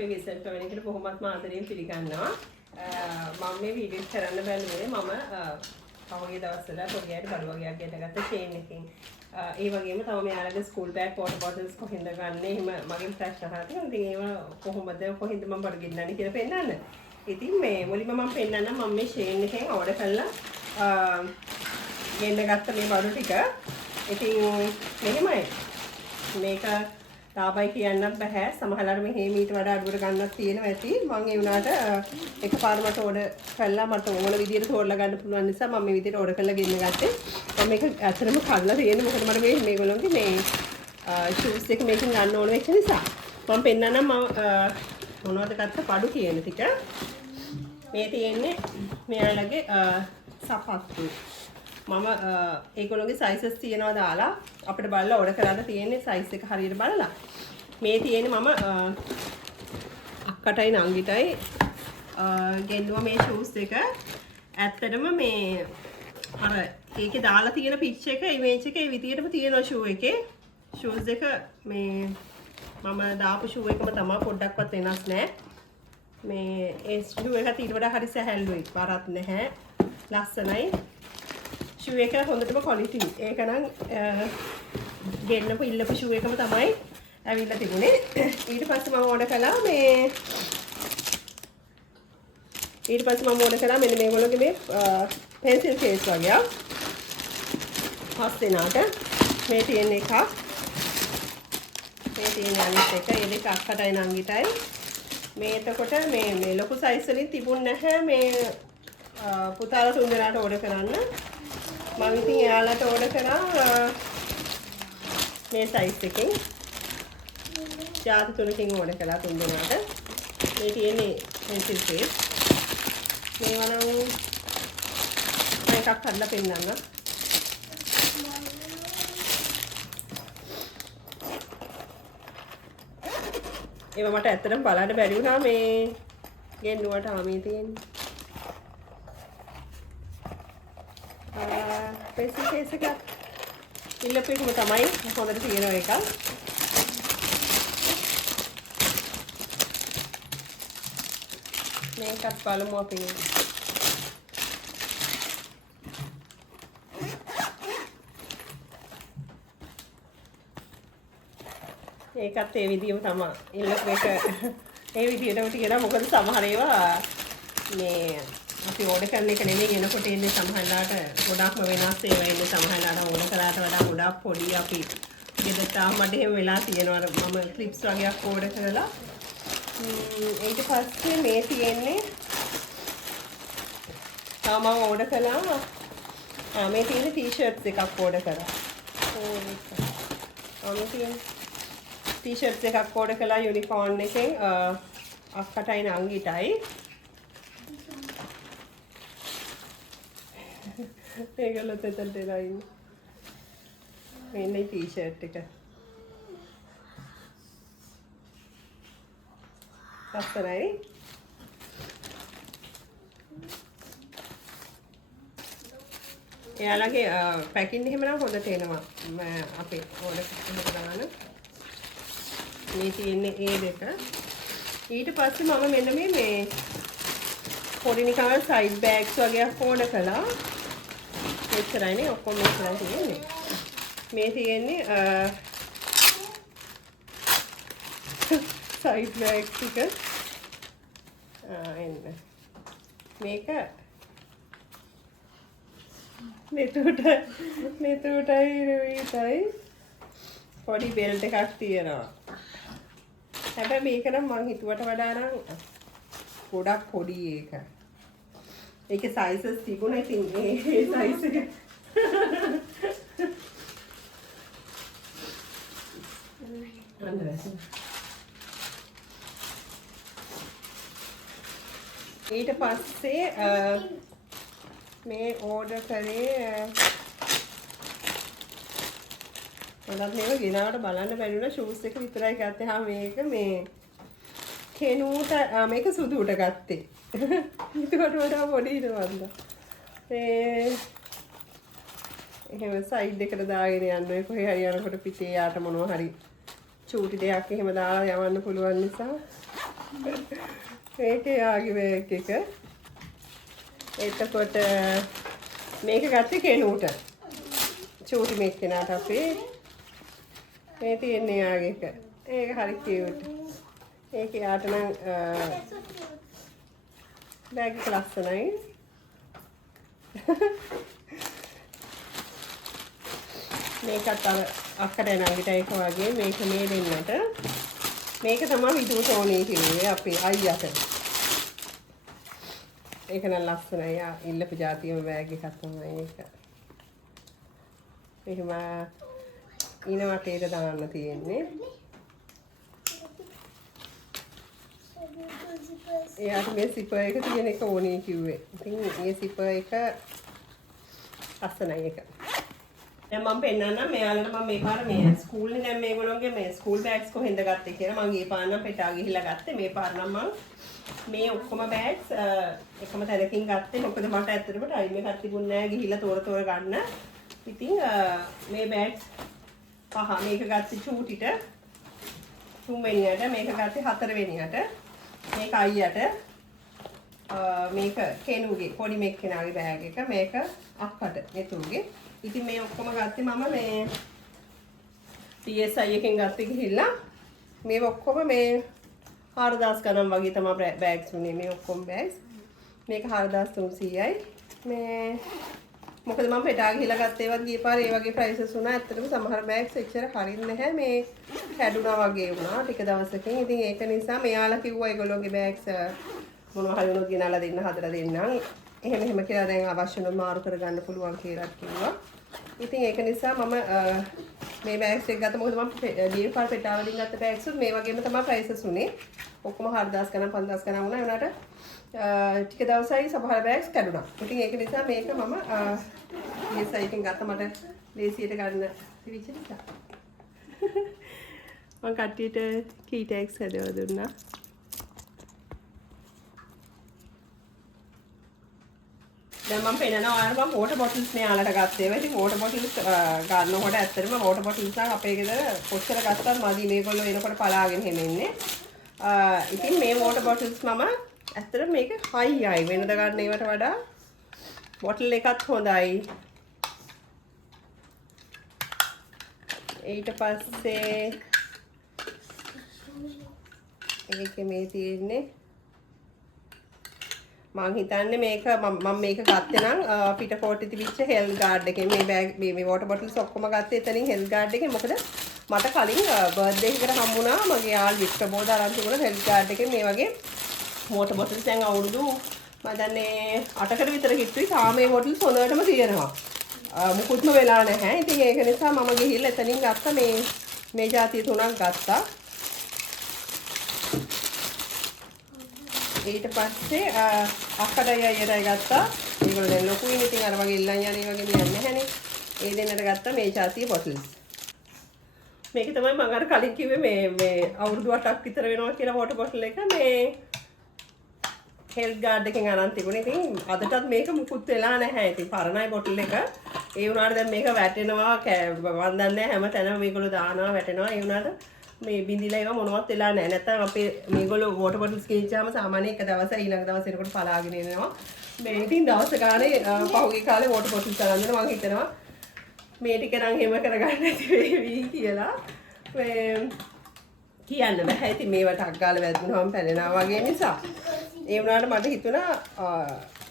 අපේ විසල් කමෙන් එකට බොහොමත්ම ආදරයෙන් පිළිගන්නවා. මම මේ වීඩියෝ කරන්න බැලුවේ මම පහුගිය දවස්වල පොඩියට බඩු වගේක් ගෙනගත්ත චේන් එකකින්. ඒ වගේම තව මෙයාලගේ ස්කූල් බෑග් වෝටර් බෝටල්ස් කොහෙන්ද ගන්නෙ එහෙම මගෙන් ප්‍රශ්න අහලා තියෙනවා. ඉතින් ඒව කොහොමද කොහෙන්ද මම බඩු ගෙන්නන්නේ කියලා පෙන්නන්න. ඉතින් මේ මුලින්ම මම පෙන්නන්නම් මම මේ චේන් එකෙන් ඕඩර් කරලා ගෙන්නගත්ත මේ බඩු ටික. ඉතින් මෙහෙමයි. මේක තාපයි කියන්නත් බෑ. සමහරවිට මෙහෙ මීට වඩා අඩුවට ගන්නත් තියෙනවා ඇති. මම ඒ වුණාට එකපාරට මට ඕඩර් කළා මට ඕන විදියට තෝරලා ගන්න පුළුවන් නිසා මම මේ විදියට ඕඩර් කරලා ගෙන්න ගත්තේ. මම මේක ඇත්තටම කඩලා තියෙන්නේ මොකද මට මේගොල්ලෝගේ මේ ෂූස් එක මේකෙන් ගන්න ඕන වෙච්ච නිසා. මම පෙන්නන්නම් මම මොනවද ගත්ත බඩු කියන ටික. මේ තියෙන්නේ මෙයාලගේ සපත්තු. මම ඒගොල්ලෝගේ සයිසස් තියෙනවා දාලා අපිට බලලා ඕඩර් කරලා තියෙන්නේ සයිස් එක හරියට බලලා. මේ තියෙන්නේ මම අක්කටයි නංගිටයි ගෙන්නුවා මේ ෂූස් එක. ඇත්තටම මේ අර ඒකේ දාලා තියෙන පිච් එක ඉමේජ් එක ඒ විදියටම තියෙනවා ෂූ එකේ. ෂූස් එක මේ මම දාපු ෂූ එකම තමයි පොඩ්ඩක්වත් වෙනස් නැහැ. මේ ඒ ෂූ එකත් ඊට වඩා හරි සැහැල්ලුයි. බරත් නැහැ. ලස්සනයි. ෂූ එක හොඳටම ක්වොලිටි. ඒක නම් ගෙන්නපු ඉල්ලපු ෂූ එකම තමයි ඇවිල්ලා තිබුණේ. ඊට පස්සේ මම ඕඩර් කළා මෙන්න මේගොල්ලෝගේ මේ පෙන්සිල් කේස් වගේ. 5 දෙනාට මේ තියෙන එකක්. මේ තියෙන අනිත් එක. ඒ දෙක අක්කටයි නංගිටයි. මේ එතකොට මේ ලොකු සයිස් වලින් තිබුණ නැහැ මේ පුතාලා 3 දෙනාට ඕඩර් කරන්න. මම ඉතින් එයාලට ඕඩර් කරා මේ සයිස් එකෙන්. ජාති 3කින් ඕඩර් කළා 3 දෙනාට. මේ තියෙන්නේ පෙන්සිල් කේස්. මේවා නම් මම එකක් හදලා පෙන්නන්න. ඒවා මට ඇත්තටම බලන්න බැරි වුණා මේ ගෙන්නුවට ආමේ තියෙන්නේ. පෙන්සිල් කේස් එකක් ඉල්ලපු එකම තමයි හොඳට තියෙන එක. මේකත් බලමු අපි. ඒකත් ඒ විදිහම තමයි. ඉල්ලපු එක ඒ විදිහටම තියෙනවා. මොකද සමහර ඒවා මේ අපි ඕඩර් කරන එක නෙමෙයි එනකොට එන්නේ සමහරලාට ගොඩක්ම වෙනස් ඒවා එන්නේ සමහරලාට ඕන කරාට වඩා ගොඩක් පොඩි අපි ගෙදරට මට එහෙම වෙලා තියෙනවා මම ක්ලිප්ස් වගේක් ඕඩර් කරලා ඊට පස්සේ මේ තියෙන්නේ මම ඕඩර් කළා මේ තියෙන ටී-ෂර්ට්ස් එකක් ඕඩර් කරා මේ තියෙන ටී-ෂර්ට්ස් එකක් ඕඩර් කළා යුනිකෝර්න් එකෙන් අක්කටයි නංගිටයි ඒගොල්ලෝ තෙතල් දෙලා ඉන්නේ. මෙන්න ටී-ෂර්ට් එක. ලස්සනයි. එයාලගේ පැකින් එහෙම නම් හොඳට එනවා. අපේ ඕඩර් කරලා ගන්න. මේ තියෙන්නේ ඒ දෙක. ඊට පස්සේ මම මෙන්න මේ පොඩි නිකන් සයිඩ් බෑග්ස් වගේ ඕඩර් කළා. මෙච්චරයිනේ ඔක්කොම මෙච්චරයි තියෙන්නේ. මේ තියෙන්නේ සයිඩ් බෑග් ටික. එන්න. මේක මෙතුටයි රුවිටයි පොඩි බෙල්ට් එකක් තියෙනවා. හැබැයි මේක නම් මං හිතුවට වඩා නම් ගොඩක් පොඩි ඒක. ඒකේ සයිසස් තිබුණා ඉතින් ඒ සයිස් එක ඊට පස්සේ මේ ඕඩර් කරේ මම මේක ගෙනාවට බලන්න බැරි වුණා ෂූස් එක විතරයි ගත්තේ. හා මේක මේ කෙනුට මේක සුදුට ගත්තේ. ඊට වඩා පොඩි නේද? එහෙම සයිඩ් එකට දාගෙන යන්න ඔය කොහේ හරි යනකොට පිටේ යාට මොනවා හරි චූටි දෙයක් එහෙම දාලා යවන්න පුළුවන් නිසා මේකේ ආගේ බෑග් එක. එතකොට මේක ගත්තේ කෙනුට. චූටි මේක කෙනාට අපේ. මේ තියෙන්නේ ආගේ එක. ඒක හරි කියුට්. ඒක යාට නම් බෑග් එක ලස්සනයි. මේකත් අර අක්කට නංගිට ඒක වගේ මේක මේ දෙන්නට. මේක තමයි විදුට ඕනේ කිව්වේ අපේ අයියට. ඒක නම් ලස්සනයි. ඉල්ලපු જાතියම බෑග් එකක් තමයි ඒක. එහෙම ඊන වටේට දාන්න තියෙන්නේ. එයාට මේ සිපර් එක තියෙන එක ඕනේ කිව්වේ. ඉතින් මේ සිපර් එක ලස්සනයි එක. දැන් මම පෙන්නන්නම් මෙයාලට මම මේ පාර මේ ස්කූල් දැන් මේගොල්ලෝගේ මේ ස්කූල් බෑග්ස් කොහෙන්ද ගත්තේ කියලා මම ගිය පාර නම් පෙටා ගිහිල්ලා ගත්තේ. මේ පාර නම් මම මේ ඔක්කොම බෑග්ස් එකම තැනකින් ගත්තේ. මොකද මට ඇත්තටම ටයිම් එකක් තිබුණේ නැහැ ගිහිල්ලා තෝර ගන්න. ඉතින් මේ බෑග්ස් පහ මේක ගත්තේ චූටිට 3 වෙනියට, මේක ගත්තේ 4 වෙනියට, මේක අයියට, මේක කෙනුගේ පොඩි මෙක්කෙනාගේ බෑග් එක, මේක අක්කට මෙතුගේ. ඉතින් මේ ඔක්කොම ගත්තේ මම මේ PSI එකෙන් ගත්තේ ගිහිල්ලා මේ ඔක්කොම මේ 4000 ගණන් වගේ තමයි බෑග්ස් උනේ මේ ඔක්කොම බෑග්ස්. මේක 4300යි. මේ මොකද මම පෙටා ගිහිල්ලා ගත්තේ ඒවත් ගිය පාර ඒ වගේ ප්‍රයිසස් වුණා. ඇත්තටම සමහර බෑග්ස් එච්චර හරින්නේ නැහැ. මේ කැඩුනා වගේ වුණා ටික දවසකින්. ඉතින් ඒක නිසා මෙයාලා කිව්වා ඒගොල්ලෝගේ බෑග්ස් මොනවා හරි වුණොත් ගෙනල්ලා දෙන්න හදලා දෙන්නම්. එහෙම කියලා දැන් අවශ්‍ය නම් මාරු කරගන්න පුළුවන් කියලා කිව්වා. ඉතින් ඒක නිසා මම මේ බෑග්ස් එක ගත්තා. මොකද මම ගිය පාර පෙටා වලින් ගත්ත බෑග්ස් උත් මේ වගේම තමයි ප්‍රයිසස් උනේ. ඔක්කොම 4000 ගණන් 5000 ගණන් වුණා. ඒනට ටික දවසයි සමහර බෑග්ස් කැඩුනා. ඉතින් ඒක නිසා මේක මම මේ සයිටෙන් ගත්ත මට ලේසියට ගන්න තිබිච්ච නිසා. මම කට්ටියට කී ටැග්ස් හදලා දුන්නා. දැන් මම පෙන්නනවා ඔයාලට මම වෝටර් බොටල්ස් මෙයාලට ගත්තේ. ඉතින් වෝටර් බොටල්ස් ගන්නකොට ඇත්තටම වෝටර් බොටල්ස් නම් අපේ ගෙදර කොච්චර ගත්තත් මදි. මේගොල්ලෝ එනකොට පලාගෙන හැමෙන්නේ. ඉතින් මේ වෝටර් බොටල්ස් මම ඇත්තටම මේක හයියි වෙනද ගන්න ඒවට වඩා බොටල් එකත් හොඳයි. ඊට පස්සේ ඒකේ මේ තියෙන්නේ මම හිතන්නේ මේක මම මේක ගත්තේ නම් පිටකොටි තිබිච්ච හෙල්ත් ගාඩ් එකෙන් මේ බෑග් මේ වෝටර් බොටල්ස් ඔක්කොම ගත්තේ එතනින් හෙල්ත් ගාඩ් එකෙන්. මොකද මට කලින් බර්ත්ඩේ එකකට හම්බුණා මගේ යාළුවා ගිෆ්ට් බෝඩ් අරන් තිබුණා හෙල්ත් ගාඩ් එකෙන් මේ වගේ වෝටර් බොටල්ස් දැන් අවුරුදු මම දන්නේ 8කට විතර කිට්ටුයි. තාම මේ බොටල්ස් හොඳටම තියෙනවා. මුකුත්ම වෙලා නැහැ. ඉතින් ඒක නිසා මම ගිහිල්ලා එතනින් ගත්ත මේ જાතිය තුනක් ගත්තා. ඊට පස්සේ අක්කටයි අයියටයි ගත්තා. මේගොල්ලෝ දැන් ලොකුයිනේ. ඉතින් අර වගේ ඉල්ලන් යන්නේ වගේ නියන්නේ නැහැනේ. ඒ දෙන්නට ගත්තා මේ જાතිය බොටල්ස්. මේක තමයි මම අර කලින් කිව්වේ මේ අවුරුදු 8ක් විතර වෙනවා කියලා වෝටර් බොටල් එක මේ හෙල්ත් ගාඩ් එකෙන් අරන් තිබුණේ. ඉතින් අදටත් මේක මුකුත් වෙලා නැහැ. ඉතින් පරණයි බොටල් එක. ඒ වුණාට දැන් මේක වැටෙනවා මම දන්නේ නැහැ හැම තැනම මේගොල්ලෝ දානවා වැටෙනවා. ඒ වුණාට මේ බින්දිලා ඒවා මොනවත් වෙලා නැහැ. නැත්තම් අපේ මේගොල්ලෝ වෝටර් බොටල්ස් කිනිච්චාම සාමාන්‍ය එක දවසයි ඊළඟ දවසේ එනකොට පලාගෙන එනවා. මේ ඉතින් දවස් ගානේ පහුගිය කාලේ වෝටර් බොටල්ස් අරන් දෙනවා. මම හිතනවා මේ ටික නම් හැම කරගන්න නැති වේවි කියලා. කියන්න බෑ. ඉතින් මේවට අග්ගාල වැදුනහම පැලෙනවා වගේ නිසා. ඒ වුණාට මට හිතුණා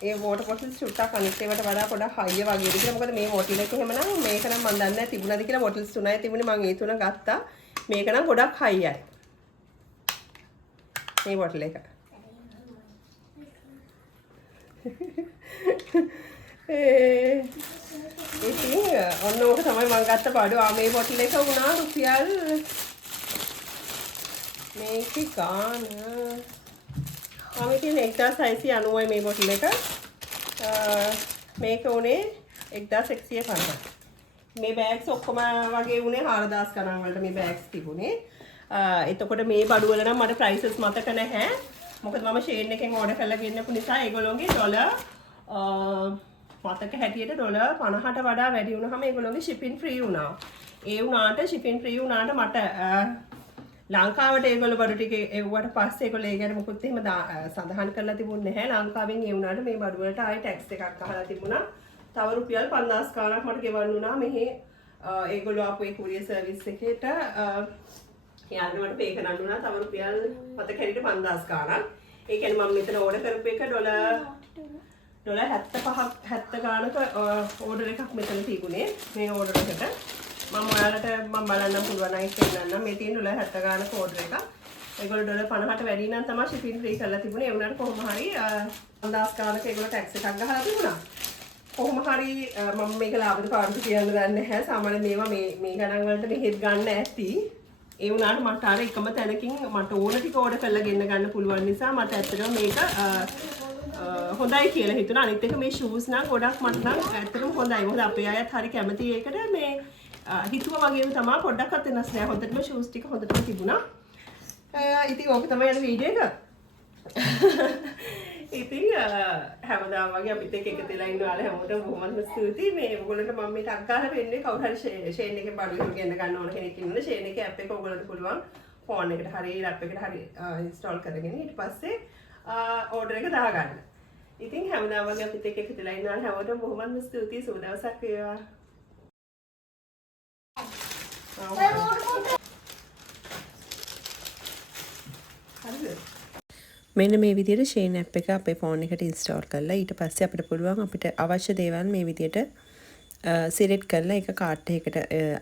ඒ වෝටර් බොටල්ස් ටුට්ටක් අනිත් ඒවාට වඩා පොඩක් හයිය වගේ කියලා. මොකද මේ බොටල් එක එහෙමනම් මේක නම් මම දන්නේ නැහැ තිබුණාද කියලා. බොටල්ස් තුනයි තිබුණේ. මම ඒ තුන ගත්තා. මේක නම් ගොඩක් හයියයි. මේ බොටල් එක. ඉතින් ඔන්න ඕක තමයි මම ගත්ත පාඩුව. මේ බොටල් එක වුණා රුපියල් මේකේ ගාන ඉතින් 1690යි මේ බොටල් එක. මේක උනේ 1150. මේ බෑග්ස් ඔක්කොම වගේ උනේ 4000 ගණන් වලට මේ බෑග්ස් තිබුණේ. එතකොට මේ බඩු වල නම් මට ප්‍රයිසස් මතක නැහැ. මොකද මම ෂේන් එකෙන් ඕඩර් කරලා ගෙන්නපු නිසා ඒගොල්ලෝගේ ඩොලර් මතක හැටියට ඩොලර් 50ට වඩා වැඩි වුණාම ඒගොල්ලෝගේ shipping free වුණා. ඒ වුණාට shipping free වුණාට මට ලංකාවට ඒගොල්ලෝ බඩු ටික එව්වට පස්සේ ඒගොල්ලෝ ඒ ගැන මොකුත් එහෙම සඳහන් කරලා තිබුණේ නැහැ. ලංකාවෙන් ඒ වුණාට මේ බඩු වලට ආයේ ටැක්ස් එකක් අහලා තිබුණා. තව රුපියල් 50 ගාණක් මට ගෙවන්න වුණා මෙහි ඒගොල්ලෝ ආපු ඒ කුරියර් සර්විස් එකේට යාළුවා මට පේ කරන්න වුණා. තව රුපියල් මට කැරිට 50 ගාණක්. ඒ කියන්නේ මම මෙතන ඕඩර් කරපු එක ඩොලර් 75ක් 70 ගාණක ඕඩර් එකක් මෙතන තිබුණේ. මේ ඕඩර් එකට මම ඔයාලට මම බලන්න පුළුවන් නම් කියන්නම්. මේ තියෙන ඩොලර් 70 ගාණක ඕඩර් එකක්. ඒගොල්ලෝ ඩොලර් 50ට වැඩි නම් තමයි shipping free කරලා තිබුණේ. ඒ වුණාට කොහොම හරි 50 ගාණක ඒගොල්ලෝ ටැක්ස් එකක් ගහලා තිබුණා. කොහොම හරි මම මේක ලාභද පාඩුද කියන්න දන්නේ නැහැ. සාමාන්‍යයෙන් මේවා මේ ගණන් වලට මෙහෙත් ගන්න ඇති. ඒ වුණාට මට අර එකම තැනකින් මට ඕන ටික ඕඩර් කරලා ගෙන්න ගන්න පුළුවන් නිසා මට ඇත්තටම මේක හොඳයි කියලා හිතුණා. අනිත් එක මේ ෂූස් නම් ගොඩක් මට නම් ඇත්තටම හොඳයි. මොකද අපේ අයත් හරි කැමති ඒකට මේ හිතුවා වගේම තමයි පොඩ්ඩක්වත් වෙනස් නෑ. හොඳටම ෂූස් ටික හොඳටම තිබුණා. ඉතින් ඕක තමයි අද වීඩියෝ එක. ඉතින් හැමදාම වගේ අපිත් එක්ක එකතු වෙලා ඉන්න ඔයාලා හැමෝටම බොහොමත්ම ස්තුතියි. මේ ඔයගොල්ලන්ට මම මේ ටක් ගාලා වෙන්නේ කවුරු හරි ෂේන් එකේ බඩු එකක් ගෙන්න ගන්න ඕන කෙනෙක් ඉන්නොත් ෂේන් එකේ ඇප් එක ඔයගොල්ලන්ට පුළුවන් ෆෝන් එකට හරි ලැප් එකට හරි ඉන්ස්ටෝල් කරගෙන ඊට පස්සේ ඕඩර් එක දාගන්න. ඉතින් හැමදාම වගේ අපිත් එක්ක එකතු වෙලා ඉන්න ඔයාලා හැමෝටම බොහොමත්ම ස්තුතියි. සුබ දවසක් වේවා. මෙන්න මේ විදිහට ෂේන් ඇප් එක අපේ ෆෝන් එකට ඉන්ස්ටෝල් කරලා ඊට පස්සේ අපිට පුළුවන් අපිට අවශ්‍ය දේවල් මේ විදිහට සිලෙක්ට් කරලා ඒක කාට් එකකට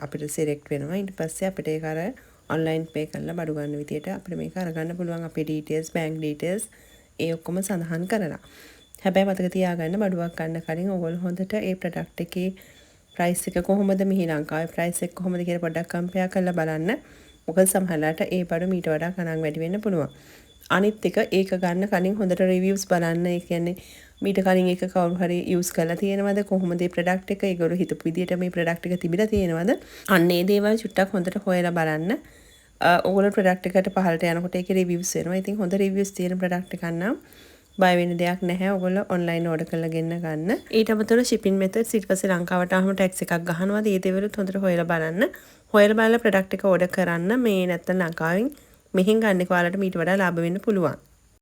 අපිට සිලෙක්ට් වෙනවා. ඊට පස්සේ අපිට ඒක අර ඔන්ලයින් පේ කරලා බඩු ගන්න විදිහට අපිට මේක අරගන්න පුළුවන්. අපේ ඩීටේල්ස්, බැංක් ඩීටේල්ස් ඒ ඔක්කොම සඳහන් කරලා. හැබැයි මතක තියාගන්න බඩුවක් ගන්න කලින් ඔයගොල්ලෝ හොඳට ඒ ප්‍රොඩක්ට් එකේ ප්‍රයිස් එක කොහොමද මෙහි ලංකාවේ ප්‍රයිස් එක කොහොමද කියලා පොඩ්ඩක් කම්පෙයාර් කරලා බලන්න. මොකද සමහරවිට ඒ බඩු මීට වඩා ගණන් වැඩි වෙන්න පුළුවන්. අනිත් එක ඒක ගන්න කලින් හොඳට රිවිව්ස් බලන්න. ඒ කියන්නේ මීට කලින් ඒක කවුරු හරි යූස් කරලා තියෙනවද, කොහොමද මේ ප්‍රොඩක්ට් එක ඒගොල්ලෝ හිතපු විදියට මේ ප්‍රොඩක්ට් එක තිබිලා තියෙනවද, අන්න ඒ දේවල් චුට්ටක් හොඳට හොයලා බලන්න. ඕගොල්ලෝ ප්‍රොඩක්ට් එකට පහළට යනකොට ඒකේ රිවිව්ස් එනවා. ඉතින් හොඳ රිවිව්ස් තියෙන ප්‍රොඩක්ට් එකක් නම් බය වෙන්න දෙයක් නැහැ. ඔයගොල්ලෝ ඔන්ලයින් ඕඩර් කරලා ගෙන්න ගන්න. ඊට අමතරව shipping methods ඊට පස්සේ ලංකාවට ආවම ටැක්ස් එකක් ගහනවාද, ඒ දේවලුත් හොඳට හොයලා බලන්න. හොයලා බලලා ප්‍රොඩක්ට් එක ඕඩර් කරන්න. මේ නැත්තම් ලංකාවෙන් මෙහෙන් ගන්න එක ඔයාලට මීට වඩා ලාභ වෙන්න පුළුවන්.